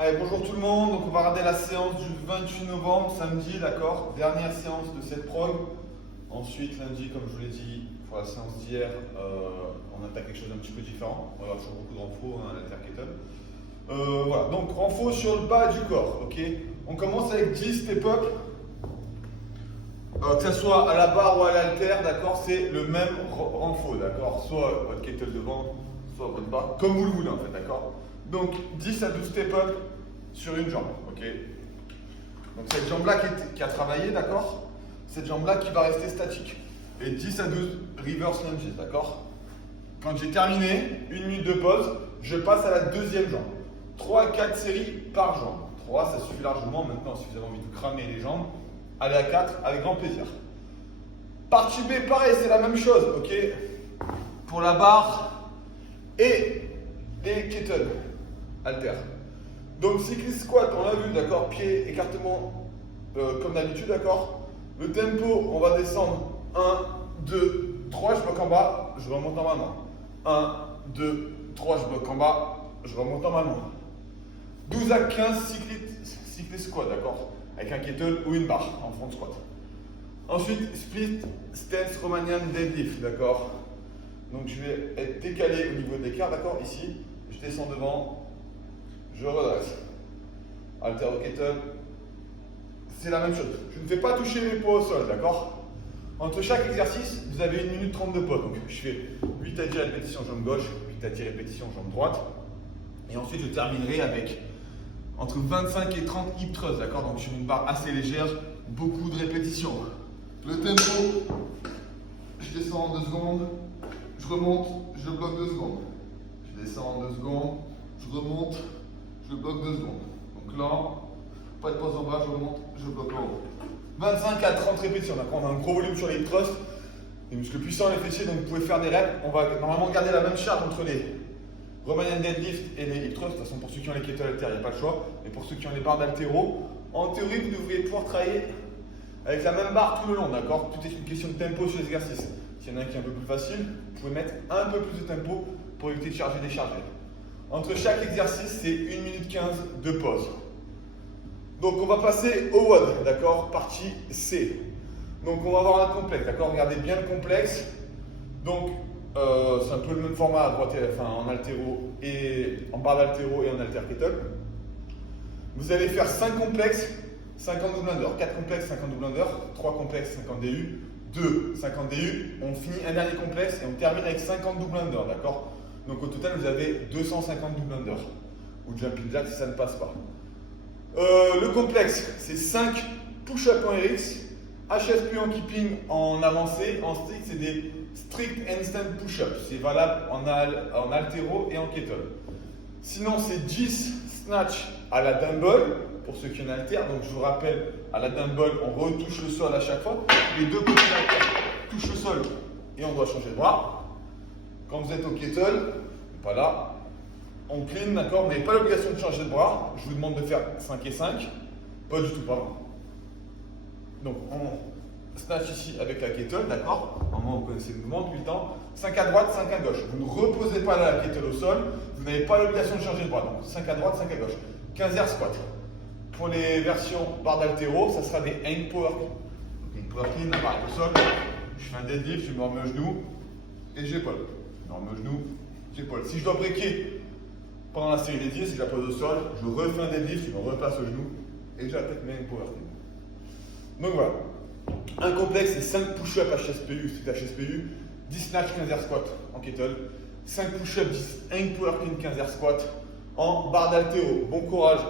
Allez, bonjour tout le monde. Donc on va regarder la séance du 28 novembre, samedi, d'accord. Dernière séance de cette prog. Ensuite, lundi, comme je vous l'ai dit, pour la séance d'hier, on attaque quelque chose d'un petit peu différent. On va avoir toujours beaucoup de renfort, hein, l'halter kettle. Voilà, donc renfort sur le bas du corps, ok. On commence avec 10 step-up. Que ce soit à la barre ou à l'halter, d'accord, c'est le même renfort, d'accord. Soit votre kettle devant, soit votre barre, comme vous le voulez en fait, d'accord. Donc 10 à 12 step-up sur une jambe, ok. Donc cette jambe-là qui a travaillé, d'accord. Cette jambe-là qui va rester statique. Et 10 à 12 reverse lunges, d'accord. Quand j'ai terminé, 1 minute de pause, je passe à la deuxième jambe. 3 à 4 séries par jambe. 3, ça suffit largement. Maintenant, si vous avez envie de cramer les jambes, allez à 4 avec grand plaisir. Partie B, pareil, c'est la même chose, ok. Pour la barre et les kettles, halter. Donc cycliste squat, on l'a vu, d'accord, pied, écartement comme d'habitude, d'accord. Le tempo, on va descendre 1, 2, 3, je bloque en bas, je remonte en maintenant. 1, 2, 3, je bloque en bas, je remonte en maintenant. 12 à 15 cycliste squat, d'accord, avec un kettle ou une barre en front squat. Ensuite, split stance Romanian deadlift, d'accord. Donc je vais être décalé au niveau de l'écart, d'accord, ici, je descends devant, je redresse. Halter au kettle, c'est la même chose. Je ne fais pas toucher mes poids au sol, d'accord. Entre chaque exercice, vous avez 1 minute 30 de pause. Donc je fais 8 à 10 répétitions jambe gauche, 8 à 10 répétitions jambe droite. Et ensuite, je terminerai avec entre 25 et 30 hip thrusts, d'accord. Donc sur une barre assez légère, beaucoup de répétitions. Le tempo, je descends en 2 secondes, je remonte, je bloque 2 secondes. Je descends en 2 secondes, je remonte, je bloque 2 secondes. Donc là, pas de pause en bas, je remonte, je bloque en haut. 25 à 30 répétitions, d'accord. On a un gros volume sur les hip thrusts, des muscles puissants, les fessiers, donc vous pouvez faire des reps. On va normalement garder la même charge entre les Romanian deadlift et les hip thrusts. De toute façon, pour ceux qui ont les kettle halter, il n'y a pas le choix. Et pour ceux qui ont les barres d'haltéro, en théorie, vous devriez pouvoir travailler avec la même barre tout le long, d'accord. Tout est une question de tempo sur l'exercice. S'il y en a un qui est un peu plus facile, vous pouvez mettre un peu plus de tempo pour éviter de charger et décharger. Entre chaque exercice, c'est 1 minute 15 de pause. Donc on va passer au WOD, d'accord, partie C. Donc on va avoir un complexe, d'accord, regardez bien le complexe. Donc c'est un peu le même format à droite, enfin en haltéro et en barre d'haltéro et en halter kettle. Vous allez faire 5 complexes, 50 double under, 4 complexes, 50 double under, 3 complexes, 50 DU, 2, 50 DU. On finit un dernier complexe et on termine avec 50 double under, d'accord. Donc au total vous avez 250 double under ou jumping jack si ça ne passe pas. Le complexe, c'est 5 push-up en RX, HSP en keeping en avancé, en strict, c'est des strict handstand push-up. C'est valable en haltéro et en kettle. Sinon, c'est 10 snatch à la dumbbell, pour ceux qui en haltèrent. Donc, je vous rappelle, à la dumbbell, on retouche le sol à chaque fois. Les deux côtés de l'haltère touchent le sol et on doit changer de bras. Quand vous êtes au kettle, pas là. On clean, d'accord, vous n'avez pas l'obligation de changer de bras. Je vous demande de faire 5 et 5. Pas du tout, pardon. Donc, on snatch ici avec la kettle, d'accord. Normalement, vous connaissez le mouvement depuis le temps. 5 à droite, 5 à gauche. Vous ne reposez pas la kettle au sol. Vous n'avez pas l'obligation de changer de bras. Donc, 5 à droite, 5 à gauche. 15 air squat. Pour les versions barre d'haltéro, ça sera des hang power clean. Donc, une power clean, la barre est au sol. Je fais un deadlift, je me remets au genou et j'épaule. Je me remets au genou, j'épaule. Si je dois breaker pendant la série dédiée, si je la pose au sol, je refais un deadlift, je me repasse au genou et j'attaque mes power clean. Donc voilà. Un complexe, c'est 5 push-up HSPU, c'est HSPU, 10 snatch, 15 air squat en kettle, 5 push-up, 10 hang power clean, 15 air squat en barre d'haltéro. Bon courage.